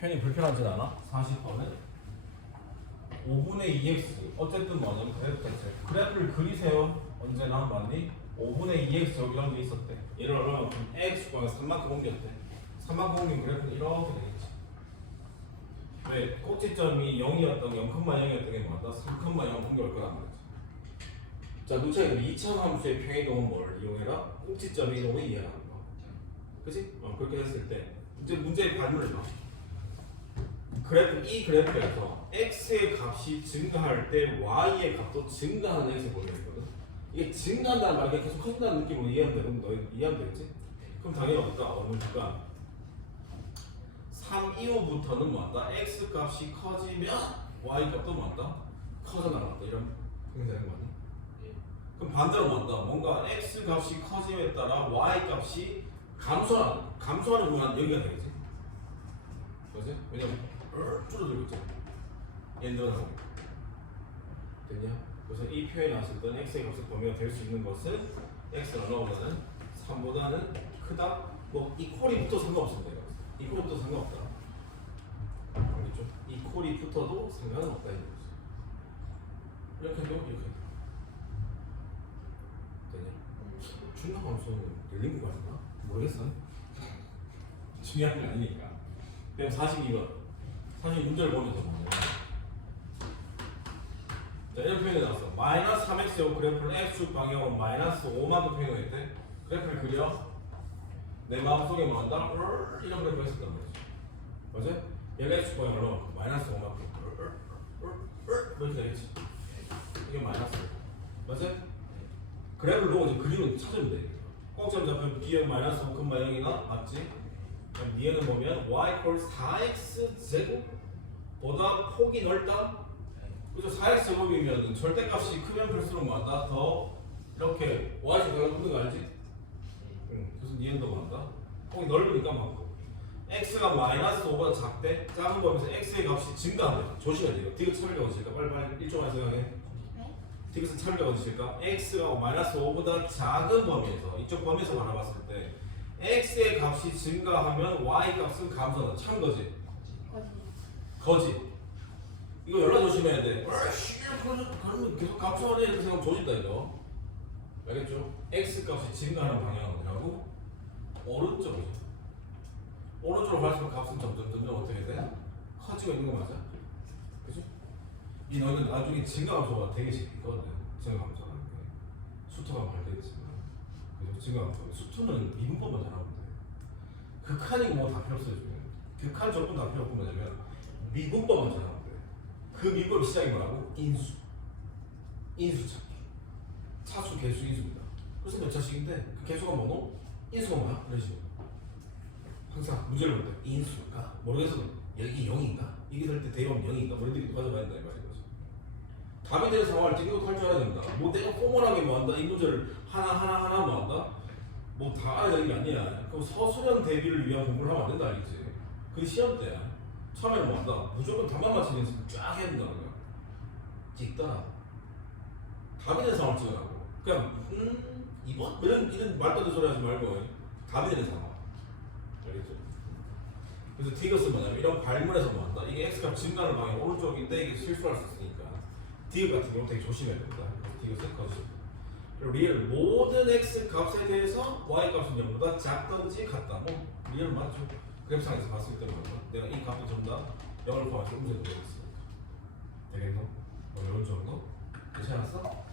표현이 불편하진 않아? 40번은 5분의 2x 어쨌든 뭐냐면 그래프 그래프를 그리세요 언제나 맞니? 5분의 2x 여기 이런 게 있었대 예를 들어 x 가 3만큼 옮겼대 3만큼 옮긴 그래프는 이렇게 되겠지 왜? 꼭지점이 0이었던 0,0이었던 게 뭐다? 3,0 옮겨올 거란 말이지 자 누차이는 2차 함수의 평이동은 뭘 이용해라? 꼭지점의 이동을 이해하는 거 그치? 어, 그렇게 했을 때 이제 문제의 발문을 봐 그래프 이 그래프에서 x의 값이 증가할 때 y의 값도 증가하는 x를 보여있거든. 이게 증가한다는 말이 계속 커진다는 느낌으로 이해하면 되는 너 이해하면 되겠지? 그럼 당연히 어떨까? 어느니까 3 이후부터는 뭐한다? x 값이 커지면 y 값도 뭐한다? 커져 나간다. 이런 형태는 거 아니야? 그럼 반대로 뭐한다? 뭔가 x 값이 커짐에 따라 y 값이 감소하는 감소하는 구간 여기가 되겠지? 그지? 왜냐면 어, 줄어들고 있잖아. 얘 늘어나고. 됐냐? 그래서 이 표현이 나왔을 때는 x의 값을 범위가 될 수 있는 것은 x가 얼마보다는 3보다는 크다. 뭐 이 콜이 붙어 상관없습니다. 이거. 이 콜이 붙어 상관없다. 알겠죠? 이 콜이 붙어도 상관은 없다. 이렇게 해도 이렇게 해도. 되냐? 중간 감소는 열린 거 같나? 모르겠어. 중요한 게 아니니까. 그럼 42번. 사실 문제를 보면서. 자, 이런 표현이 나왔어. 마이너스 3x하고 그래프를 x축 방향으로 마이너스 5만큼 표현했대. 그래프를 그려. 내 마음속에 뭐 한다? 이런 그래프가 있었단 말이지. 맞아? 얘가 x축 방향으로 마이너스 5만큼. 이렇게 되겠지. 이게 마이너스. 맞아? 그래프를 보고 그림을 찾으면 돼. 꼭점 잡으면 b는 마이너스 5,0이나 맞지? 니에는 보면 y equals 4x 제곱보다 폭이 넓다. 그죠? 4x 제곱이면 절대값이 크면 클수록 뭐한다? 더 이렇게 y에서 달라붙는 거 알지? 응. 그래서 니에는 더 뭐한다? 폭이 넓으니까 많고. x가 마이너스 5보다 작대? 작은 범위에서 x의 값이 증가한다. 조심해야 돼요. 디귿 차비가 어디실까? 빨리 빨리 1초만 생각해. 디귿은 차비가 어디실까? x가 마이너스 5보다 작은 범위에서 이쪽 범위에서 바라봤을 때 x의 값이 증가하면 y 값은 감소한다. 참 거지. 거지. 이거 연락 조심해야 돼. 아씨, 그러면 계속 감소하네 이렇게 생각하면 조진다 이거. 알겠죠? x 값이 증가하는 방향이라고 오른쪽이죠. 오른쪽으로 갈수록 값은 점점 점점 어떻게 돼? 커지고 있는 거 맞아? 그죠? 이 너희는 나중에 증가 감소가 되게 있거든. 증가 감소가. 수토가 발표했지만. 감소. 수토는 미분법만 잘하면 돼. 극한이 뭐 다 필요 없어요. 지금. 극한 조건 다 필요 없고 뭐냐면 미분법만 잘하면 돼. 그 미분법 시작이 뭐라고? 인수. 인수 찾기. 차수, 개수, 인수입니다. 그래서 몇 차식인데 그 개수가 뭐노? 인수가 뭐야? 이런 식으로. 항상 문제를 볼때 인수가 모르겠어. 여기 0인가? 이게 될 때 대입하면 0인가? 뭐 이런 게 가져가야 된다 이 말이죠. 답이 되는 상황을 지금도 할줄 알아야 된다. 뭐 내가 포멀하게 뭐 한다. 이 문제를 하나 하나 하나 뭐. 뭐 다 알아야 되는 게 아니야. 그럼 서술형 대비를 위한 공부를 하면 안 된다 알겠지? 그 시험 때 처음에는 뭐 한다. 무조건 답만 맞히는 연습을 쫙 해야 된다는 거야. 찍더라. 답이 되는 상황을 찍으라고. 그냥 음 이번 이런 이런 말도 안 소리 하지 말고 답이 되는 상황. 알겠죠? 그래서 디귿은 뭐냐면 이런 발문에서 뭐 한다. 이게 x값 증가하는 방향 오른쪽인데 이게 실수할 수 있으니까 디귿 같은 경우 되게 조심해야 된다. 디귿은 거짓. 리얼 모든 x 값에 대해서 y 값은 0보다 작든지 같다. 뭐 리얼 맞죠? 그래프상에서 봤을 때 말이야. 내가 이 값을 전부 다 0을 포함해서 움직여 되겠습니다. 되겠노? 뭐 이런 정도? 괜찮았어?